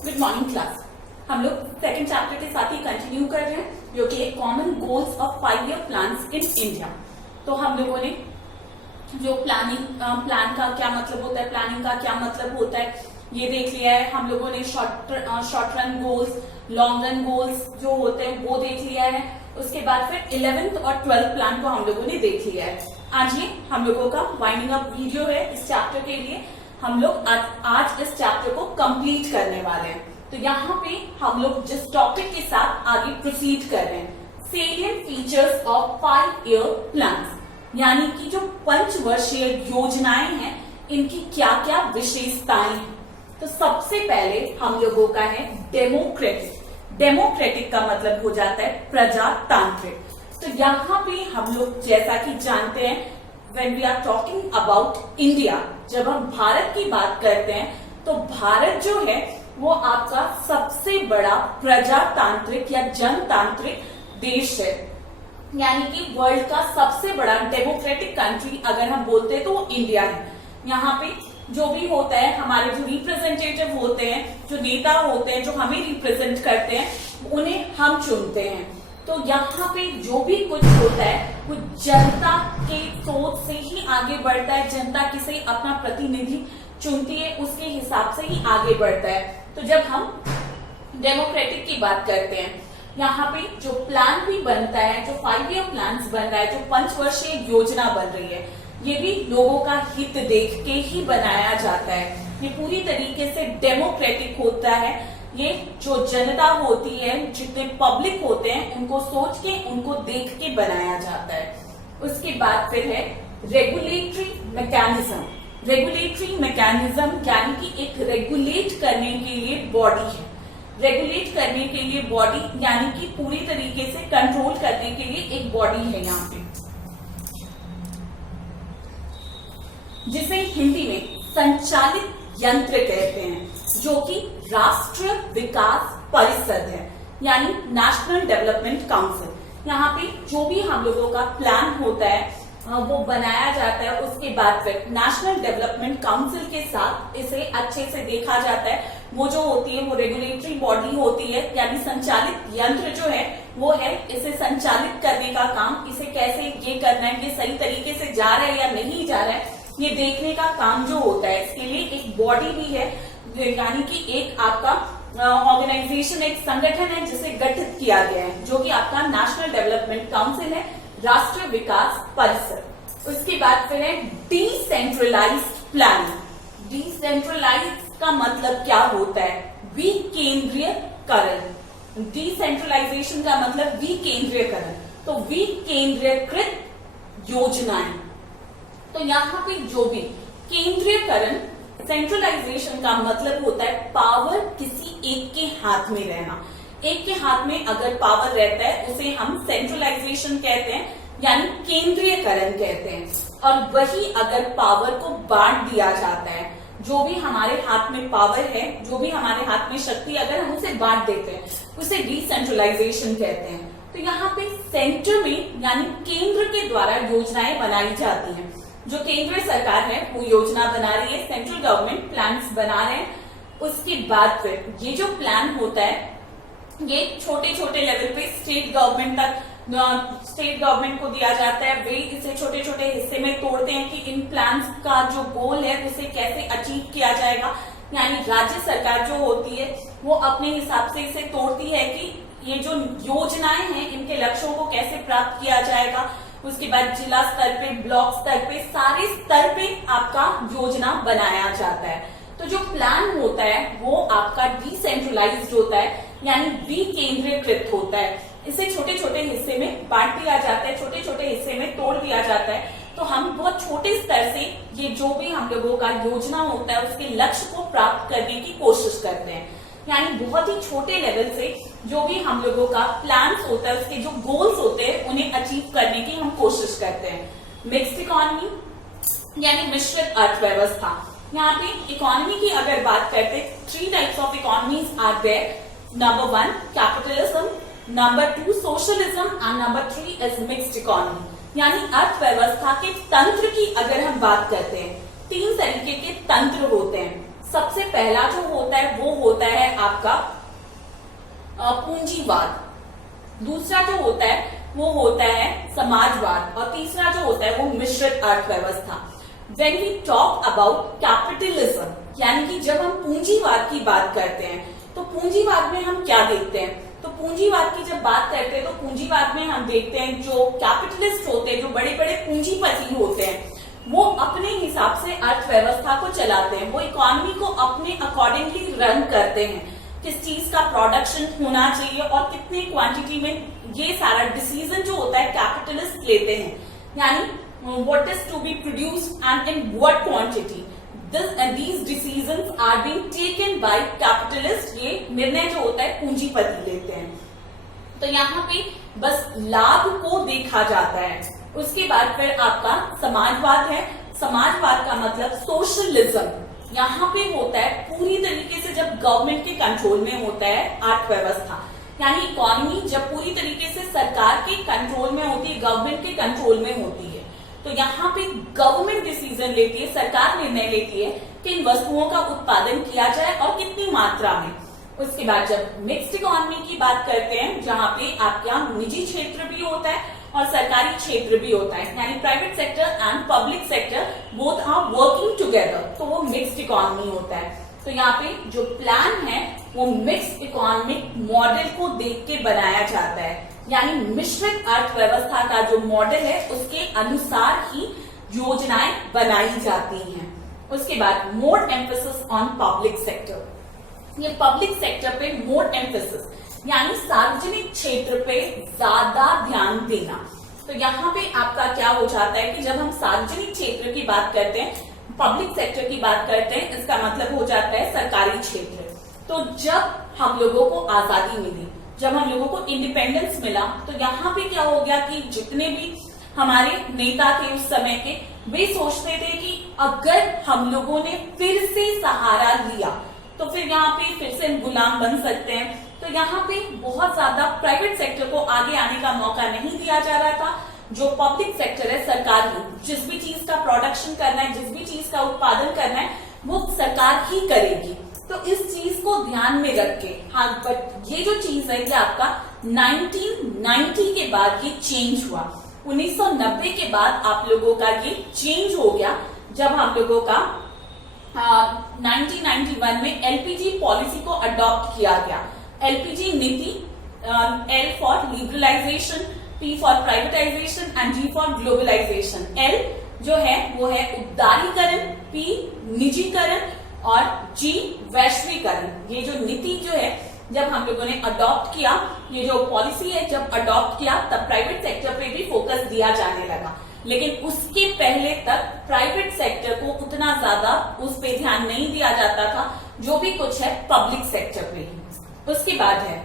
Good morning class. हम लोग second chapter के साथ ही कंटिन्यू कर रहे हैं जो कि common goals of 5 year plans in India. तो हम लोगों ने जो प्लान का क्या मतलब होता है, प्लानिंग का क्या मतलब होता है ये देख लिया है। हम लोगों ने short run goals, long run goals जो होते हैं वो देख लिया है। उसके बाद फिर 11th और 12th प्लान को हम लोगों ने देख लिया है। आज ये हम लोगों का वाइंडिंग अप वीडियो है इस चैप्टर के लिए। हम लोग आज इस चैप्टर को कंप्लीट करने वाले हैं। तो यहाँ पे हम लोग जिस टॉपिक के साथ आगे प्रोसीड कर रहे हैं, salient features of 5 year plans, यानी कि जो पंचवर्षीय योजनाएं हैं इनकी क्या क्या विशेषताएं हैं। तो सबसे पहले हम लोगों का है डेमोक्रेटिक। डेमोक्रेटिक का मतलब हो जाता है प्रजातांत्रिक। तो यहाँ पे हम लोग जैसा कि जानते हैं, when we are talking about India, जब हम भारत की बात करते हैं तो भारत जो है वो आपका सबसे बड़ा प्रजातांत्रिक या जनतांत्रिक देश है, यानी कि वर्ल्ड का सबसे बड़ा डेमोक्रेटिक कंट्री अगर हम बोलते हैं तो वो इंडिया है। यहाँ पे जो भी होता है, हमारे जो रिप्रेजेंटेटिव होते हैं, जो नेता होते हैं, जो हमें रिप्रेजेंट करते हैं, उन्हें हम चुनते हैं। तो यहाँ पे जो भी कुछ होता है वो जनता के सोच से ही आगे बढ़ता है। जनता किसे अपना प्रतिनिधि चुनती है उसके हिसाब से ही आगे बढ़ता है। तो जब हम डेमोक्रेटिक की बात करते हैं, यहाँ पे जो प्लान भी बनता है, जो 5 ईयर प्लान बन रहा है, जो पंचवर्षीय योजना बन रही है, ये भी लोगों का हित देख के ही बनाया जाता है। ये पूरी तरीके से डेमोक्रेटिक होता है। ये जो जनता होती है, जितने पब्लिक होते हैं, उनको सोच के, उनको देख के बनाया जाता है। उसके बाद फिर है रेगुलेटरी मैकेनिज्म। रेगुलेटरी मैकेनिज्म यानी कि एक रेगुलेट करने के लिए बॉडी है। रेगुलेट करने के लिए बॉडी यानी कि पूरी तरीके से कंट्रोल करने के लिए एक बॉडी है यहाँ पे, जिसे हिंदी में संचालित यंत्र कहते हैं, जो कि राष्ट्रीय विकास परिषद है, यानी नेशनल डेवलपमेंट काउंसिल। यहाँ पे जो भी हम लोगों का प्लान होता है वो बनाया जाता है। उसके बाद फिर नेशनल डेवलपमेंट काउंसिल के साथ इसे अच्छे से देखा जाता है। वो जो होती है वो रेगुलेटरी बॉडी होती है, यानी संचालित यंत्र जो है वो है इसे संचालित करने का काम। इसे कैसे ये करना है, ये सही तरीके से जा रहा है या नहीं जा रहा है, ये देखने का काम जो होता है। इसके लिए एक बॉडी भी है, यानी कि एक आपका ऑर्गेनाइजेशन, एक संगठन है जिसे गठित किया गया है, जो कि आपका नेशनल डेवलपमेंट काउंसिल है, राष्ट्रीय विकास परिषद। उसके बाद फिर है डिसेंट्रलाइज्ड प्लानिंग। डिसेंट्रलाइज्ड का मतलब क्या होता है? विकेंद्रीयकरण। डिसेंट्रलाइजेशन का मतलब विकेंद्रीयकरण। तो विकेंद्रीकृत योजनाएं। तो यहाँ पे जो भी केंद्रीयकरण, सेंट्रलाइजेशन का मतलब होता है पावर किसी एक के हाथ में रहना। एक के हाथ में अगर पावर रहता है उसे हम सेंट्रलाइजेशन कहते हैं, यानी केंद्रीयकरण कहते हैं। और वही अगर पावर को बांट दिया जाता है, जो भी हमारे हाथ में पावर है, जो भी हमारे हाथ में शक्ति, अगर हम उसे बांट देते हैं उसे डिसेंट्रलाइजेशन कहते हैं। तो यहाँ पे सेंटर में यानी केंद्र के द्वारा योजनाएं बनाई जाती हैं। जो केंद्र सरकार है वो योजना बना रही है, सेंट्रल गवर्नमेंट प्लान्स बना रहे हैं। उसके बाद फिर ये जो प्लान होता है ये छोटे छोटे लेवल पे स्टेट गवर्नमेंट को दिया जाता है। वे इसे छोटे छोटे हिस्से में तोड़ते हैं कि इन प्लान्स का जो गोल है उसे कैसे अचीव किया जाएगा। यानी राज्य सरकार जो होती है वो अपने हिसाब से इसे तोड़ती है कि ये जो योजनाएं हैं इनके लक्ष्यों को कैसे प्राप्त किया जाएगा। उसके बाद जिला स्तर पे, ब्लॉक स्तर पे, सारे स्तर पे आपका योजना बनाया जाता है। तो जो प्लान होता है वो आपका डिसेंट्रलाइज्ड होता है, यानी विकेंद्रीकृत होता है। इसे छोटे छोटे हिस्से में बांट दिया जाता है, छोटे छोटे हिस्से में तोड़ दिया जाता है। तो हम बहुत छोटे स्तर से ये जो भी हम लोगों का योजना होता है उसके लक्ष्य को प्राप्त करने की कोशिश करते हैं। यानी बहुत ही छोटे लेवल से जो भी हम लोगों का प्लान्स होता है, उसके जो गोल्स होते हैं उन्हें अचीव करने की हम कोशिश करते हैं। मिक्स्ड इकोनॉमी यानी मिश्रित अर्थव्यवस्था। यहाँ पे इकोनॉमी की अगर बात करते हैं, 3 types of economies are there. Number 1 capitalism, number 2 socialism and number 3 is mixed economy. यानी अर्थव्यवस्था के तंत्र की अगर हम बात करते हैं, 3 तरीके के तंत्र होते हैं। सबसे पहला जो होता है वो होता है आपका पूंजीवाद, दूसरा जो होता है वो होता है समाजवाद, और तीसरा जो होता है वो मिश्रित अर्थव्यवस्था। When we talk about capitalism, यानी कि जब हम पूंजीवाद की बात करते हैं तो पूंजीवाद में हम क्या देखते हैं, तो पूंजीवाद की जब बात करते हैं तो पूंजीवाद में हम देखते हैं जो कैपिटलिस्ट होते हैं, जो बड़े बड़े पूंजीपति होते हैं, वो अपने हिसाब से अर्थव्यवस्था को चलाते हैं, वो इकोनॉमी को अपने अकॉर्डिंगली रन करते हैं, किस चीज का प्रोडक्शन होना चाहिए और कितने क्वांटिटी में, ये सारा डिसीजन जो होता है कैपिटलिस्ट लेते हैं, यानी what is to be produced and in what quantity, these decisions are being taken by capitalist, ये निर्णय जो होता है पूंजीपति लेते हैं। तो यहाँ पे बस लाभ को देखा जाता है। उसके बाद फिर आपका समाजवाद है। समाजवाद का मतलब सोशलिज्म, यहाँ पे होता है पूरी तरीके से जब गवर्नमेंट के कंट्रोल में होता है अर्थव्यवस्था, यानी इकोनॉमी जब पूरी तरीके से सरकार के कंट्रोल में होती है, गवर्नमेंट के कंट्रोल में होती है, तो यहाँ पे गवर्नमेंट डिसीजन लेती है, सरकार निर्णय लेती है कि इन वस्तुओं का उत्पादन किया जाए और कितनी मात्रा में। उसके बाद जब मिक्स्ड इकोनॉमी की बात करते हैं, जहाँ पे आपके यहाँ निजी क्षेत्र भी होता है और सरकारी क्षेत्र भी होता है, यानी private sector and public sector both are working together, तो वो मिक्स्ड इकोनॉमी होता है। तो यहाँ पे जो प्लान है वो मिक्स्ड इकोनॉमिक मॉडल को देख के बनाया जाता है, यानी मिश्रित अर्थव्यवस्था का जो मॉडल है उसके अनुसार ही योजनाएं बनाई जाती हैं। उसके बाद मोर एम्फेसिस ऑन पब्लिक सेक्टर, ये पब्लिक सेक्टर पे मोर एम्फेसिस यानी सार्वजनिक क्षेत्र पे ज्यादा ध्यान देना। तो यहाँ पे आपका क्या हो जाता है कि जब हम सार्वजनिक क्षेत्र की बात करते हैं, पब्लिक सेक्टर की बात करते हैं, इसका मतलब हो जाता है सरकारी क्षेत्र। तो जब हम लोगों को आजादी मिली, जब हम लोगों को इंडिपेंडेंस मिला, तो यहाँ पे क्या हो गया कि जितने भी हमारे नेता थे उस समय के, वे सोचते थे कि अगर हम लोगों ने फिर से सहारा लिया तो फिर यहाँ पे फिर से गुलाम बन सकते हैं। तो यहाँ पे बहुत ज्यादा प्राइवेट सेक्टर को आगे आने का मौका नहीं दिया जा रहा था। जो पब्लिक सेक्टर है, सरकार ही जिस भी चीज का प्रोडक्शन करना है, जिस भी चीज का उत्पादन करना है, वो सरकार ही करेगी। तो इस चीज को ध्यान में रख के, हाँ, बट ये जो चीज है ये आपका 1990 के बाद ये चेंज हुआ। 1990 के बाद आप लोगों का ये चेंज हो गया, जब हम लोगों का 1991 में एलपीजी पॉलिसी को अडॉप्ट किया गया। एलपीजी नीति, L for liberalisation, P for privatisation and G for globalisation. L जो है वो है उदारीकरण, पी निजीकरण और जी वैश्वीकरण। ये जो नीति जो है जब हम लोगों ने अडॉप्ट किया, ये जो पॉलिसी है जब अडॉप्ट किया, तब प्राइवेट सेक्टर पे भी फोकस दिया जाने लगा। लेकिन उसके पहले तक प्राइवेट सेक्टर को उतना ज्यादा उस पे ध्यान नहीं दिया जाता था, जो भी कुछ है पब्लिक सेक्टर पे ही। उसके बाद है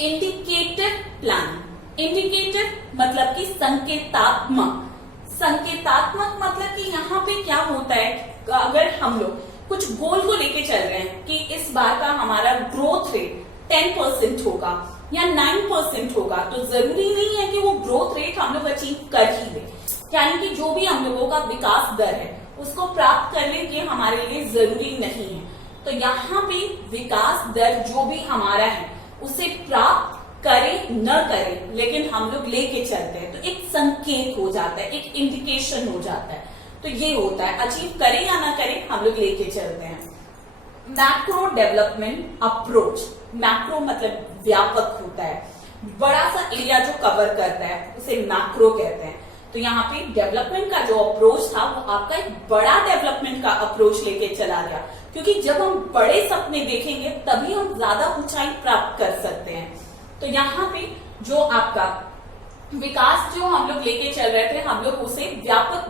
इंडिकेटिव प्लान। इंडिकेटिव मतलब कि संकेतात्मक। संकेतात्मक मतलब कि यहाँ पे क्या होता है, अगर हम लोग कुछ गोल को लेके चल रहे हैं कि इस बार का हमारा ग्रोथ रेट 10% होगा या 9% होगा, तो जरूरी नहीं है कि वो ग्रोथ रेट हम लोग अचीव कर ही ले, यानी कि जो भी हम लोगों का विकास दर है उसको प्राप्त कर ले, ये हमारे लिए जरूरी नहीं है। तो यहाँ पे विकास दर जो भी हमारा है उसे प्राप्त करें न करें, लेकिन हम लोग लेके चलते हैं, तो एक संकेत हो जाता है, एक इंडिकेशन हो जाता है। तो ये होता है, अचीव करें या ना करें हम लोग लेके चलते हैं। मैक्रो डेवलपमेंट अप्रोच, मैक्रो मतलब व्यापक होता है, बड़ा सा एरिया जो कवर करता है उसे मैक्रो कहते हैं। तो यहाँ पे डेवलपमेंट का जो अप्रोच था वो आपका एक बड़ा डेवलपमेंट का अप्रोच लेके चला गया, क्योंकि जब हम बड़े सपने देखेंगे तभी हम ज्यादा ऊंचाई प्राप्त कर सकते हैं। तो यहाँ पे जो आपका विकास जो हम लोग लेके चल रहे थे, हम लोग उसे व्यापक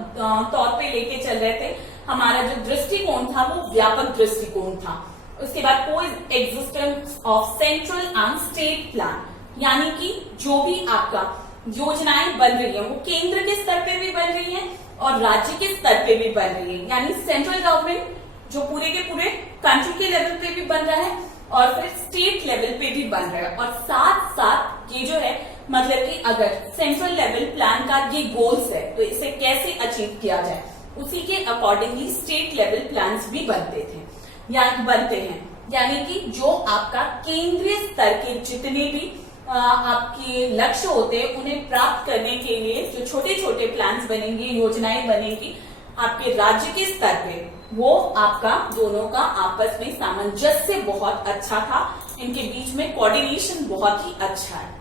तौर पे लेके चल रहे थे। हमारा जो दृष्टिकोण था वो व्यापक दृष्टिकोण था। उसके बाद को existence of central and state plan, यानी कि जो भी आपका योजनाएं बन रही है वो केंद्र के स्तर पे भी बन रही है और राज्य के स्तर पे भी बन रही है, यानी सेंट्रल गवर्नमेंट जो पूरे के पूरे कंट्री के लेवल पे भी बन रहा है और फिर स्टेट लेवल पे भी बन रहा है। और साथ साथ ये जो है मतलब कि अगर सेंट्रल लेवल प्लान का ये गोल्स है तो इसे कैसे अचीव किया जाए, उसी के अकॉर्डिंगली स्टेट लेवल प्लान्स भी बनते थे या बनते हैं। यानी कि जो आपका केंद्रीय स्तर के जितने भी आपके लक्ष्य होते हैं उन्हें प्राप्त करने के लिए जो छोटे छोटे प्लान्स बनेंगे, योजनाएं बनेंगी आपके राज्य के स्तर पे, वो आपका दोनों का आपस में सामंजस्य बहुत अच्छा था, इनके बीच में कोऑर्डिनेशन बहुत ही अच्छा है।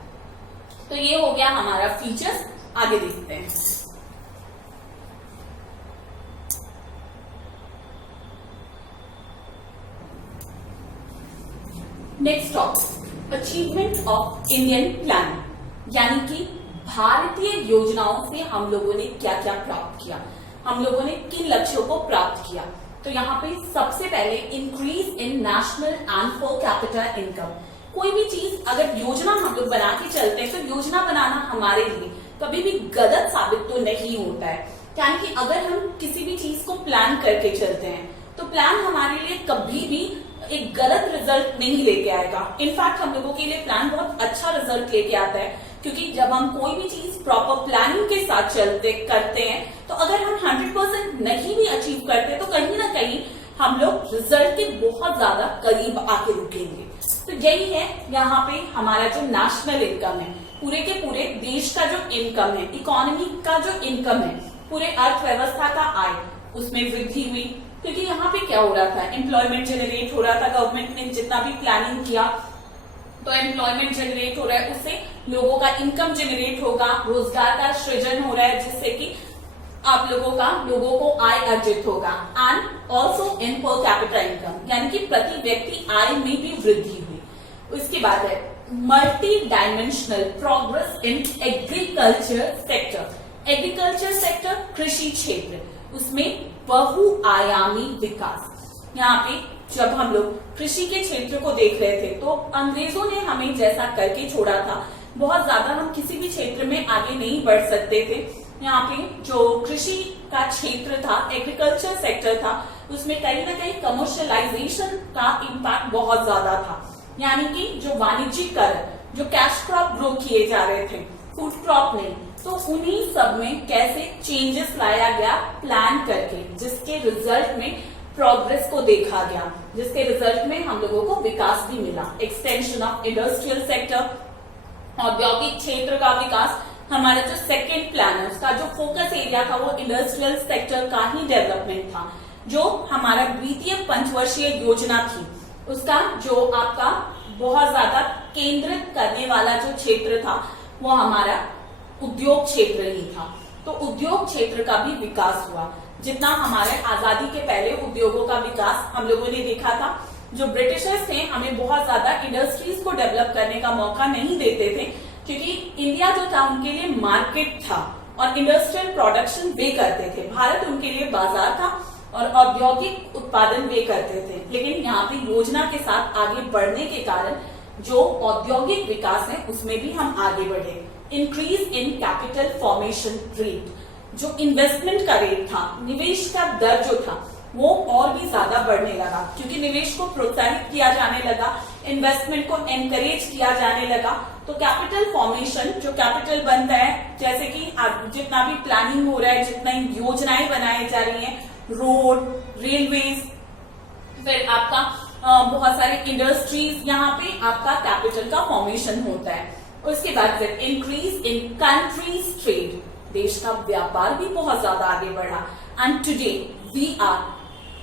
तो ये हो गया हमारा फीचर्स। आगे देखते हैं। Next topic, achievement of Indian plan, यानी कि भारतीय योजनाओं से हम लोगों ने क्या क्या प्राप्त किया, हम लोगों ने किन लक्ष्यों को प्राप्त किया। तो यहाँ पे सबसे पहले increase in national and per capita income. कोई भी चीज अगर योजना हम लोग बना के चलते हैं तो योजना बनाना हमारे लिए कभी भी गलत साबित तो नहीं होता है, यानी कि अगर हम किसी भी चीज को प्लान करके चलते हैं तो प्लान हमारे लिए कभी भी एक गलत रिजल्ट नहीं लेके आएगा। इनफैक्ट हम लोगों के लिए प्लान बहुत अच्छा रिजल्ट लेके आता है, क्योंकि जब हम कोई भी चीज प्रॉपर प्लानिंग के साथ करते हैं तो अगर हम 100% नहीं भी अचीव करते तो कहीं ना कहीं हम लोग रिजल्ट के बहुत ज्यादा करीब आके रुकेंगे। तो यही है यहाँ पे हमारा जो नेशनल इनकम है, पूरे के पूरे देश का जो इनकम है, इकोनॉमी का जो इनकम है, पूरे अर्थव्यवस्था का आय, उसमें वृद्धि हुई। क्योंकि यहाँ पे क्या हो रहा था, एम्प्लॉयमेंट जनरेट हो रहा था, गवर्नमेंट ने जितना भी प्लानिंग किया तो एम्प्लॉयमेंट जनरेट हो रहा है, उससे लोगों का इनकम जनरेट होगा, रोजगार का सृजन हो रहा है, जिससे कि आप लोगों को आय अर्जित होगा। And also in per capita income, यानी कि प्रति व्यक्ति आय में भी वृद्धि हुई। उसके बाद है multi dimensional progress in agriculture sector. Agriculture sector कृषि क्षेत्र, उसमें बहुआयामी विकास। यहाँ पे जब हम लोग कृषि के क्षेत्र को देख रहे थे तो अंग्रेजों ने हमें जैसा करके छोड़ा था, बहुत ज्यादा हम किसी भी क्षेत्र में आगे नहीं बढ़ सकते थे। यहाँ पे जो कृषि का क्षेत्र था, एग्रीकल्चर सेक्टर था, उसमें कहीं ना कहीं कमर्शियलाइजेशन का इम्पैक्ट बहुत ज्यादा था। यानी कि जो वाणिज्यिकरण, जो कैश क्रॉप ग्रो किए जा रहे थे, फूड क्रॉप नहीं, तो उन्हीं सब में कैसे चेंजेस लाया गया प्लान करके, जिसके रिजल्ट में प्रोग्रेस को देखा गया, जिसके रिजल्ट में हम लोगों को विकास भी मिला। एक्सटेंशन ऑफ इंडस्ट्रियल सेक्टर, औद्योगिक क्षेत्र का विकास। हमारा जो सेकेंड प्लान है उसका जो फोकस एरिया था वो इंडस्ट्रियल सेक्टर का ही डेवलपमेंट था। जो हमारा द्वितीय पंचवर्षीय योजना थी उसका जो आपका बहुत ज्यादा केंद्रित करने वाला जो क्षेत्र था वो हमारा उद्योग क्षेत्र ही था। तो उद्योग क्षेत्र का भी विकास हुआ। जितना हमारे आजादी के पहले उद्योगों का विकास हम लोगों ने देखा था, जो ब्रिटिशर्स थे हमें बहुत ज्यादा इंडस्ट्रीज को डेवलप करने का मौका नहीं देते थे, क्योंकि इंडिया जो था उनके लिए मार्केट था और इंडस्ट्रियल प्रोडक्शन वे करते थे। भारत उनके लिए बाजार था और औद्योगिक उत्पादन वे करते थे। लेकिन यहाँ पे योजना के साथ आगे बढ़ने के कारण जो औद्योगिक विकास है उसमें भी हम आगे बढ़े। Increase in capital formation rate, जो इन्वेस्टमेंट का रेट था, निवेश का दर जो था वो और भी ज्यादा बढ़ने लगा, क्योंकि निवेश को प्रोत्साहित किया जाने लगा, इन्वेस्टमेंट को एनकरेज किया जाने लगा। तो कैपिटल फॉर्मेशन, जो कैपिटल बनता है, जैसे कि जितना भी प्लानिंग हो रहा है, जितना योजनाएं बनाई जा रही हैं, रोड, रेलवेज, फिर आपका बहुत सारे इंडस्ट्रीज, यहाँ पे आपका कैपिटल का फॉर्मेशन होता है। उसके बाद फिर इंक्रीज इन कंट्रीज ट्रेड, देश का व्यापार भी बहुत ज्यादा आगे बढ़ा। And today we are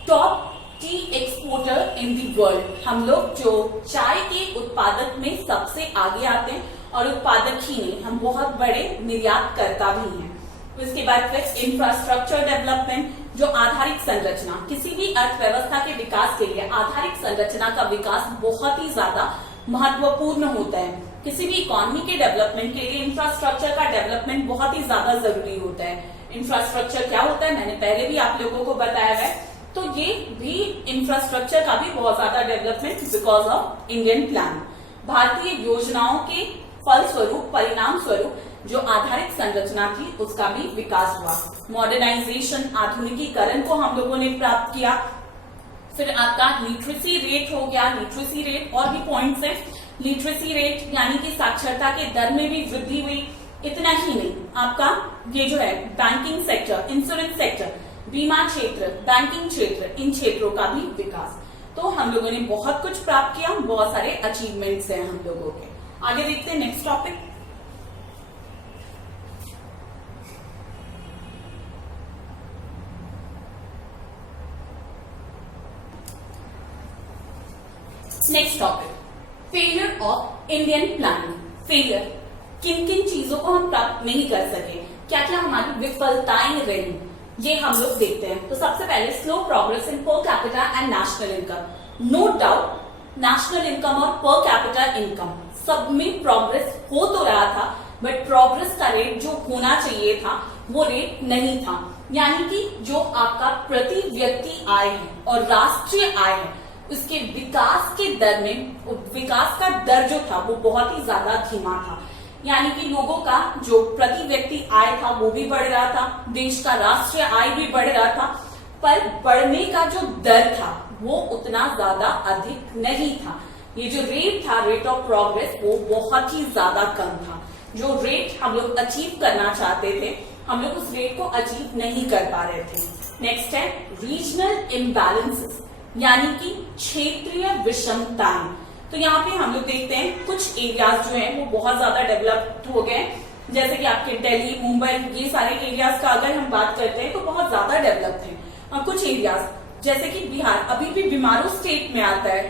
top tea exporter in the world. हम लोग जो चाय के उत्पादक में सबसे आगे आते हैं, और उत्पादक ही नहीं, हम बहुत बड़े निर्यातकर्ता भी हैं। उसके बाद फिर इंफ्रास्ट्रक्चर डेवलपमेंट, जो आधारिक संरचना, किसी भी अर्थव्यवस्था के विकास के लिए आधारिक संरचना का विकास बहुत ही ज्यादा महत्वपूर्ण होता है। किसी भी इकोनॉमी के डेवलपमेंट के लिए इंफ्रास्ट्रक्चर का डेवलपमेंट बहुत ही ज्यादा जरूरी होता है। इंफ्रास्ट्रक्चर क्या होता है मैंने पहले भी आप लोगों को बताया है। तो ये भी इंफ्रास्ट्रक्चर का भी बहुत ज्यादा development because of Indian plan. भारतीय योजनाओं के फलस्वरूप, परिणाम स्वरूप जो आधारिक संरचना थी उसका भी विकास हुआ। मॉडर्नाइजेशन, आधुनिकीकरण को हम लोगों ने प्राप्त किया। फिर आपका लिटरेसी रेट हो गया। लिटरेसी रेट और भी पॉइंट्स है। लिटरेसी रेट यानी कि साक्षरता के दर में भी वृद्धि हुई। इतना ही नहीं, आपका ये जो है बैंकिंग सेक्टर, इंश्योरेंस सेक्टर, बीमा क्षेत्र, बैंकिंग क्षेत्र, इन क्षेत्रों का भी विकास। तो हम लोगों ने बहुत कुछ प्राप्त किया, बहुत सारे अचीवमेंट्स हैं हम लोगों के। आगे देखते हैं next topic. Next topic, failure of Indian planning. Failure, किन किन चीजों को हम प्राप्त नहीं कर सके, क्या क्या हमारी विफलताएं रही, ये हम लोग देखते हैं। तो सबसे पहले slow progress in per capita and national income. No doubt national income और पर कैपिटा इनकम सब में प्रोग्रेस हो तो रहा था, बट प्रोग्रेस का रेट जो होना चाहिए था वो रेट नहीं था। यानी कि जो आपका प्रति व्यक्ति आय है और राष्ट्रीय आय है, उसके विकास के दर में, विकास का दर जो था वो बहुत ही ज्यादा धीमा था। यानी कि लोगों का जो प्रति व्यक्ति आय था वो भी बढ़ रहा था, देश का राष्ट्रीय आय भी बढ़ रहा था, पर बढ़ने का जो दर था वो उतना ज्यादा अधिक नहीं था। ये जो रेट था, रेट ऑफ प्रोग्रेस, वो बहुत ही ज्यादा कम था। जो रेट हम लोग अचीव करना चाहते थे, हम लोग उस रेट को अचीव नहीं कर पा रहे थे। नेक्स्ट है रीजनल इम्बैलेंसेस, यानी कि क्षेत्रीय विषमताएं। तो यहाँ पे हम लोग देखते हैं कुछ एरियाज जो हैं वो बहुत ज्यादा डेवलप्ड हो गए, जैसे कि आपके दिल्ली, मुंबई, ये सारे एरियाज का अगर हम बात करते हैं तो बहुत ज्यादा डेवलप्ड हैं। और कुछ एरियाज जैसे कि बिहार अभी भी बीमारू स्टेट में आता है।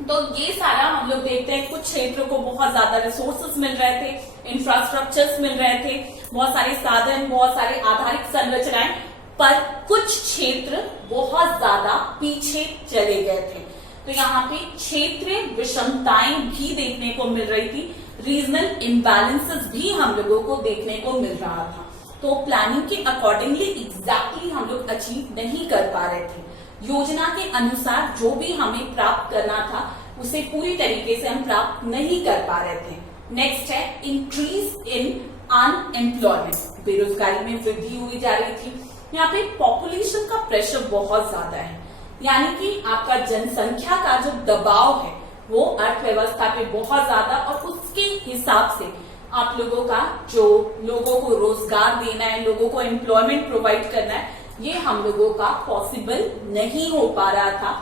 तो ये सारा हम लोग देखते हैं, कुछ क्षेत्र को बहुत ज्यादा रिसोर्सेज मिल रहे थे, इंफ्रास्ट्रक्चर्स मिल रहे थे, बहुत सारे साधन, बहुत सारे आधारिक संरचनाएं, पर कुछ क्षेत्र बहुत ज्यादा पीछे चले गए थे। तो यहाँ पे क्षेत्रीय विषमताएं भी देखने को मिल रही थी, रीजनल इम्बैलेंसेस भी हम लोगों को देखने को मिल रहा था। तो प्लानिंग के अकॉर्डिंगली एग्जैक्टली हम लोग अचीव नहीं कर पा रहे थे। योजना के अनुसार जो भी हमें प्राप्त करना था उसे पूरी तरीके से हम प्राप्त नहीं कर पा रहे थे। नेक्स्ट है इंक्रीज इन अनएम्प्लॉयमेंट, बेरोजगारी में वृद्धि हुई जा रही थी। यहाँ पे पॉपुलेशन का प्रेशर बहुत ज्यादा है, यानी कि आपका जनसंख्या का जो दबाव है वो अर्थव्यवस्था पे बहुत ज्यादा, और उसके हिसाब से आप लोगों का जो लोगों को रोजगार देना है, लोगों को एम्प्लॉयमेंट प्रोवाइड करना है, ये हम लोगों का पॉसिबल नहीं हो पा रहा था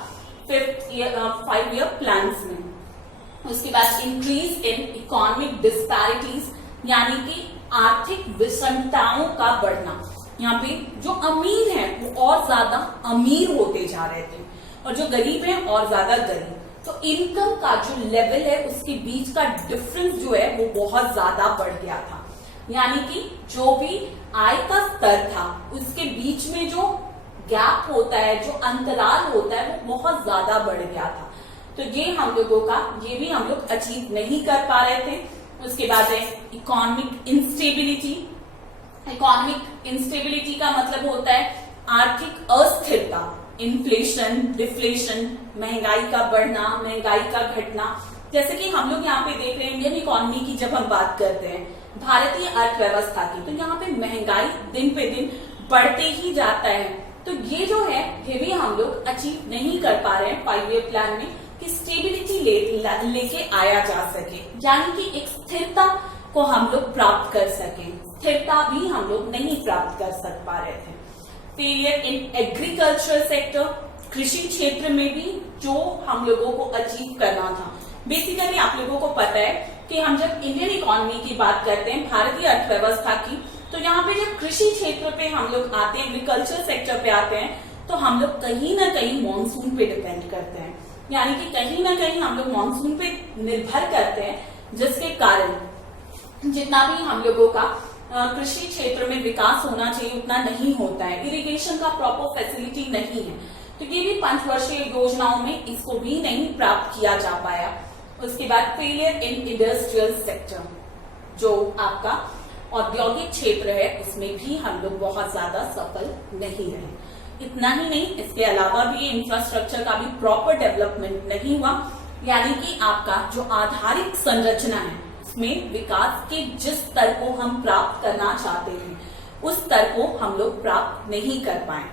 5 ईयर प्लान्स में। उसके बाद इंक्रीज इन इकोनॉमिक डिस्पैरिटीज, यानी कि आर्थिक विषमताओं का बढ़ना। यहाँ पे जो अमीर हैं वो और ज्यादा अमीर होते जा रहे थे और जो गरीब हैं और ज्यादा गरीब। तो इनकम का जो लेवल है उसके बीच का डिफरेंस जो है वो बहुत ज्यादा बढ़ गया था। यानी कि जो भी आय का स्तर था उसके बीच में जो गैप होता है, जो अंतराल होता है, वो बहुत ज्यादा बढ़ गया था। तो ये हम लोगों का, ये भी हम लोग अचीव नहीं कर पा रहे थे। उसके बाद है इकोनॉमिक इंस्टेबिलिटी। इकोनॉमिक इंस्टेबिलिटी का मतलब होता है आर्थिक अस्थिरता, इन्फ्लेशन, डिफ्लेशन, महंगाई का बढ़ना, महंगाई का घटना। जैसे कि हम लोग यहाँ पे देख रहे हैं इंडियन इकोनॉमी की जब हम बात करते हैं, भारतीय अर्थव्यवस्था की, तो यहाँ पे महंगाई दिन पे दिन बढ़ते ही जाता है। तो ये जो है ये भी हम लोग अचीव नहीं कर पा रहे हैं 5 ईयर प्लान में, कि स्टेबिलिटी लेके आया जा सके, यानी कि एक स्थिरता को हम लोग प्राप्त कर सके। स्थिरता भी हम लोग नहीं प्राप्त कर पा रहे थे। फेलियर इन एग्रीकल्चरल सेक्टर, कृषि क्षेत्र में भी जो हम लोगों को अचीव करना था। बेसिकली आप लोगों को पता है कि हम जब इंडियन इकोनॉमी की बात करते हैं, भारतीय अर्थव्यवस्था की, तो यहाँ पे जब कृषि क्षेत्र पे हम लोग आते हैं, एग्रीकल्चर सेक्टर पे आते हैं, तो हम लोग कहीं ना कहीं मानसून पे डिपेंड करते हैं। यानी कि कहीं ना कहीं हम लोग मानसून पे निर्भर करते हैं, जिसके कारण जितना भी हम लोगों का कृषि क्षेत्र में विकास होना चाहिए उतना नहीं होता है। इरिगेशन का प्रॉपर फैसिलिटी नहीं है, तो ये भी 5 वर्षीय योजनाओं में इसको भी नहीं प्राप्त किया जा पाया। उसके बाद फेलियर इन इंडस्ट्रियल सेक्टर, जो आपका औद्योगिक क्षेत्र है उसमें भी हम लोग बहुत ज्यादा सफल नहीं रहे। इतना ही नहीं, इसके अलावा भी इंफ्रास्ट्रक्चर का भी प्रॉपर डेवलपमेंट नहीं हुआ, यानी कि आपका जो आधारिक संरचना है उसमें विकास के जिस स्तर को हम प्राप्त करना चाहते हैं उस स्तर को हम लोग प्राप्त नहीं कर पाए।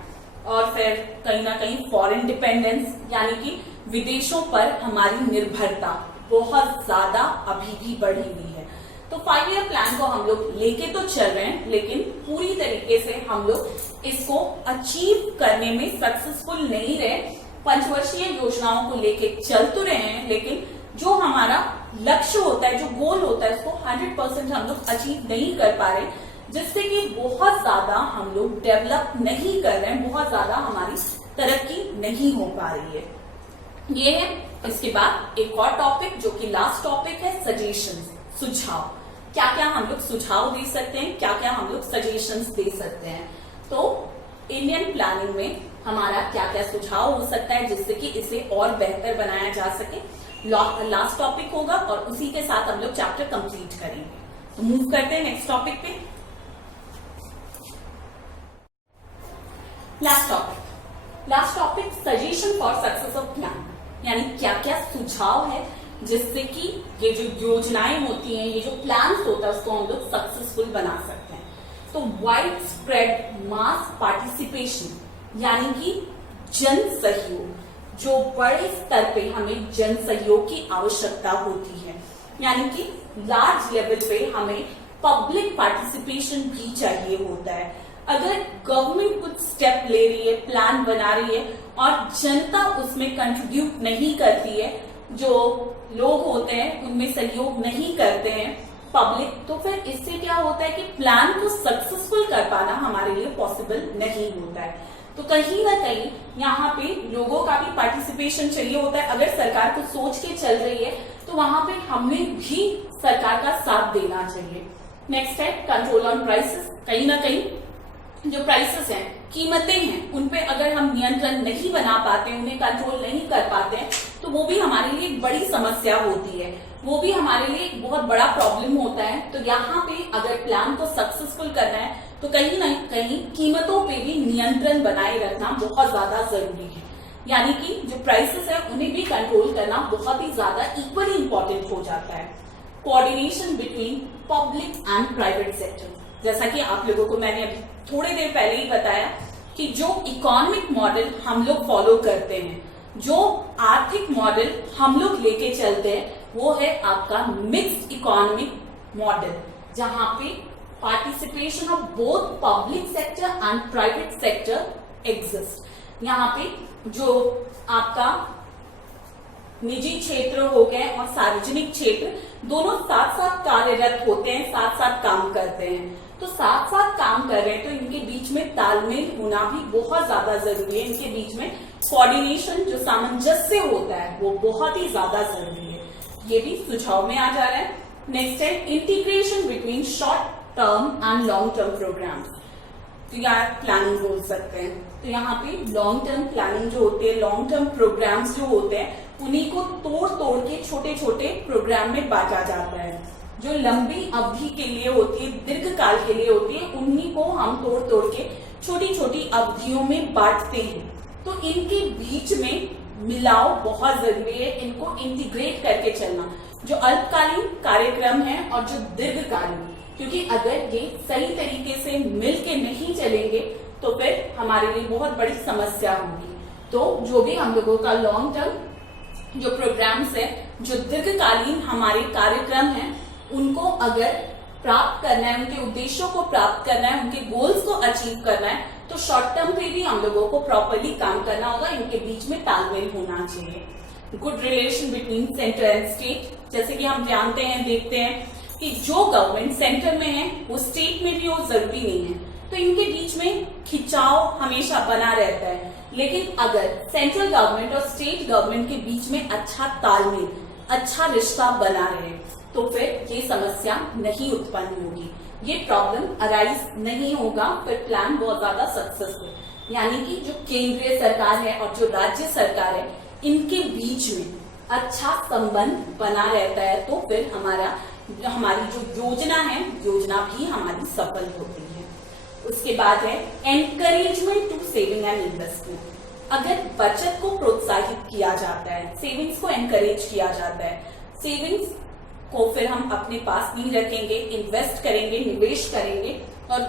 और फिर कहीं ना कहीं फॉरेन डिपेंडेंस, यानी कि विदेशों पर हमारी निर्भरता बहुत ज्यादा अभी भी बढ़ी हुई है। तो 5 ईयर प्लान को हम लोग लेके तो चल रहे हैं, लेकिन पूरी तरीके से हम लोग इसको अचीव करने में सक्सेसफुल नहीं रहे, पंचवर्षीय योजनाओं को लेके चल तो रहे हैं, लेकिन जो हमारा लक्ष्य होता है, जो गोल होता है, उसको 100% हम लोग अचीव नहीं कर पा रहे, जिससे कि बहुत ज्यादा हम लोग डेवलप नहीं कर रहे हैं, बहुत ज्यादा हमारी तरक्की नहीं हो पा रही है। ये है। इसके बाद एक और टॉपिक जो कि लास्ट टॉपिक है, सजेशंस, सुझाव। क्या क्या हम लोग सुझाव दे सकते हैं, क्या क्या हम लोग सजेशंस दे सकते हैं। तो इंडियन प्लानिंग में हमारा क्या क्या सुझाव हो सकता है जिससे कि इसे और बेहतर बनाया जा सके, लास्ट टॉपिक होगा और उसी के साथ हम लोग चैप्टर कंप्लीट करेंगे। तो मूव करते हैं नेक्स्ट टॉपिक पे। Last topic suggestion for success of plan, यानी क्या क्या सुझाव है जिससे कि ये जो योजनाएं होती हैं, ये जो प्लान्स होता है, उसको हम लोग सक्सेसफुल बना सकते हैं। तो वाइड स्प्रेड मास पार्टिसिपेशन, यानी कि जन सहयोग, जो बड़े स्तर पे हमें जन सहयोग की आवश्यकता होती है, यानी कि लार्ज लेवल पे हमें पब्लिक पार्टिसिपेशन भी चाहिए होता है। अगर गवर्नमेंट कुछ स्टेप ले रही है, प्लान बना रही है और जनता उसमें कंट्रीब्यूट नहीं करती है, जो लोग होते हैं उनमें सहयोग नहीं करते हैं पब्लिक, तो फिर इससे क्या होता है कि प्लान को सक्सेसफुल कर पाना हमारे लिए पॉसिबल नहीं होता है। तो कहीं ना कहीं यहाँ पे लोगों का भी पार्टिसिपेशन चाहिए होता है। अगर सरकार कुछ सोच के चल रही है तो वहां पे हमें भी सरकार का साथ देना चाहिए। नेक्स्ट है कंट्रोल ऑन प्राइसेस। कहीं ना कहीं जो प्राइसेस हैं, कीमतें हैं, उन पे अगर हम नियंत्रण नहीं बना पाते, उन्हें कंट्रोल नहीं कर पाते हैं, तो वो भी हमारे लिए एक बड़ी समस्या होती है, वो भी हमारे लिए एक बहुत बड़ा प्रॉब्लम होता है। तो यहाँ पे अगर प्लान को सक्सेसफुल करना है तो कहीं ना कहीं कीमतों पे भी नियंत्रण बनाए रखना बहुत ज्यादा जरूरी है, यानी कि जो प्राइसेस है उन्हें भी कंट्रोल करना बहुत ही ज्यादा इक्वली इंपॉर्टेंट हो जाता है। Coordination between public and private sector, जैसा कि आप लोगों को मैंने अभी थोड़ी देर पहले ही बताया कि जो इकोनॉमिक मॉडल हम लोग फॉलो करते हैं, जो आर्थिक मॉडल हम लोग लेके चलते हैं, वो है आपका मिक्स्ड इकोनॉमिक मॉडल, जहां पे participation of both public sector and private sector exist. यहाँ पे जो आपका निजी क्षेत्र हो गए और सार्वजनिक क्षेत्र दोनों साथ साथ कार्यरत होते हैं, साथ साथ काम करते हैं। तो साथ साथ काम कर रहे हैं तो इनके बीच में तालमेल होना भी बहुत ज्यादा जरूरी है। इनके बीच में कोऑर्डिनेशन, जो सामंजस्य होता है, वो बहुत ही ज्यादा जरूरी है। ये भी सुझाव में आ जा रहा है। नेक्स्ट है integration between short term and long term programmes. तो यार प्लानिंग बोल सकते हैं। तो यहाँ पे लॉन्ग टर्म प्लानिंग जो होती है, लॉन्ग टर्म प्रोग्राम्स जो होते हैं, उन्हीं को तोड़ तोड़ के छोटे छोटे प्रोग्राम में बांटा जाता है। जो लंबी अवधि के लिए होती है, दीर्घ काल के लिए होती है, उन्हीं को हम तोड़ तोड़ के छोटी छोटी अवधियों में बांटते हैं। तो इनके बीच में मिलाव बहुत जरूरी है, इनको इंटीग्रेट करके चलना, जो अल्पकालीन कार्यक्रम है और जो दीर्घकालीन, क्योंकि अगर ये सही तरीके से मिलके नहीं चलेंगे तो फिर हमारे लिए बहुत बड़ी समस्या होगी। तो जो भी हम लोगों का लॉन्ग टर्म जो प्रोग्राम्स है, जो दीर्घकालीन हमारे कार्यक्रम हैं, उनको अगर प्राप्त करना है, उनके उद्देश्यों को प्राप्त करना है, उनके गोल्स को अचीव करना है, तो शॉर्ट टर्म पे भी हम लोगों को प्रॉपरली काम करना होगा। इनके बीच में तालमेल होना चाहिए। Good relation between centre and state, जैसे कि हम जानते हैं, देखते हैं कि जो गवर्नमेंट सेंटर में है वो स्टेट में भी हो जरूरी नहीं है, तो इनके बीच में खिंचाव हमेशा बना रहता है। लेकिन अगर सेंट्रल गवर्नमेंट और स्टेट गवर्नमेंट के बीच में अच्छा तालमेल, अच्छा रिश्ता बना रहे, तो फिर ये समस्या नहीं उत्पन्न होगी, ये प्रॉब्लम अराइज नहीं होगा, फिर प्लान बहुत ज्यादा सक्सेसफुल। यानी कि जो केंद्रीय सरकार है और जो राज्य सरकार है, इनके बीच में अच्छा संबंध बना रहता है, तो फिर हमारी जो योजना है, योजना भी हमारी सफल होती है। उसके बाद है encouragement to saving and investment. अगर बचत को प्रोत्साहित किया जाता है, सेविंग्स को एनकरेज किया जाता है, सेविंग्स को फिर हम अपने पास नहीं रखेंगे, इन्वेस्ट करेंगे, निवेश करेंगे, और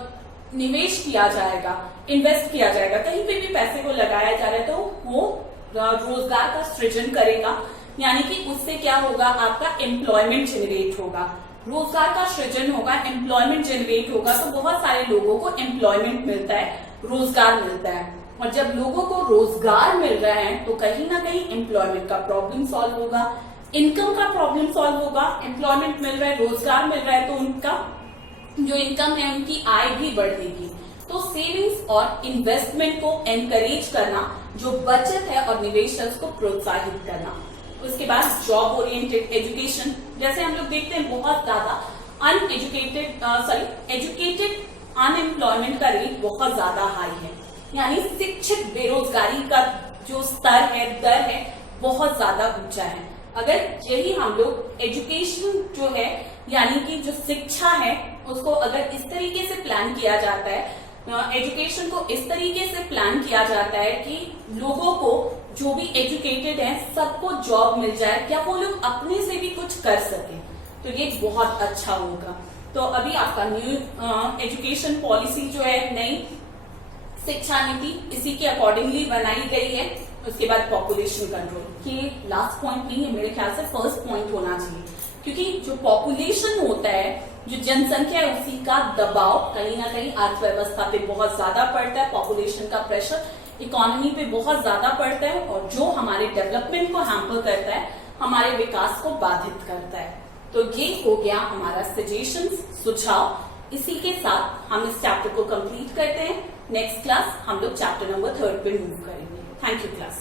निवेश किया जाएगा, इन्वेस्ट किया जाएगा, कहीं पे भी पैसे को लगाया जा रहा है तो वो रोजगार का सृजन करेगा। यानी कि उससे क्या होगा, आपका एम्प्लॉयमेंट जनरेट होगा, रोजगार का सृजन होगा, एम्प्लॉयमेंट जनरेट होगा, तो बहुत सारे लोगों को एम्प्लॉयमेंट मिलता है, रोजगार मिलता है। और जब लोगों को रोजगार मिल रहा है तो कहीं ना कहीं एम्प्लॉयमेंट का प्रॉब्लम सॉल्व होगा, इनकम का प्रॉब्लम सॉल्व होगा। एम्प्लॉयमेंट मिल रहा है, रोजगार मिल रहा है तो उनका जो इनकम है उनकी आय भी बढ़ेगी। तो सेविंग्स और इन्वेस्टमेंट को एनकरेज करना, जो बचत है और निवेश है उसको प्रोत्साहित करना। उसके बाद जॉब ओरिएंटेड एजुकेशन, जैसे हम लोग देखते हैं बहुत ज्यादा एजुकेटेड अनएम्प्लॉयमेंट का रेट बहुत ज्यादा हाई है, यानी शिक्षित बेरोजगारी का जो स्तर है, दर है, बहुत ज्यादा ऊंचा है। अगर यही हम लोग एजुकेशन जो है यानी कि जो शिक्षा है उसको अगर इस तरीके से प्लान किया जाता है, एजुकेशन को इस तरीके से प्लान किया जाता है कि लोगों को जो भी एजुकेटेड है सबको जॉब मिल जाए, क्या वो लोग अपने से भी कुछ कर सके, तो ये बहुत अच्छा होगा। तो अभी आपका न्यू एजुकेशन पॉलिसी जो है, नई शिक्षा नीति इसी के अकॉर्डिंगली बनाई गई है। उसके बाद पॉपुलेशन कंट्रोल, ये लास्ट पॉइंट नहीं है, मेरे ख्याल से फर्स्ट पॉइंट होना चाहिए, क्योंकि जो पॉपुलेशन होता है, जो जनसंख्या है, उसी का दबाव कहीं ना कहीं अर्थव्यवस्था पे बहुत ज्यादा पड़ता है। पॉपुलेशन का प्रेशर इकोनॉमी पे बहुत ज्यादा पड़ता है और जो हमारे डेवलपमेंट को हैम्पर करता है, हमारे विकास को बाधित करता है। तो ये हो गया हमारा सजेशंस, सुझाव। इसी के साथ हम इस चैप्टर को कंप्लीट करते हैं। नेक्स्ट क्लास हम लोग चैप्टर नंबर 3 पे मूव करेंगे। Thank you class.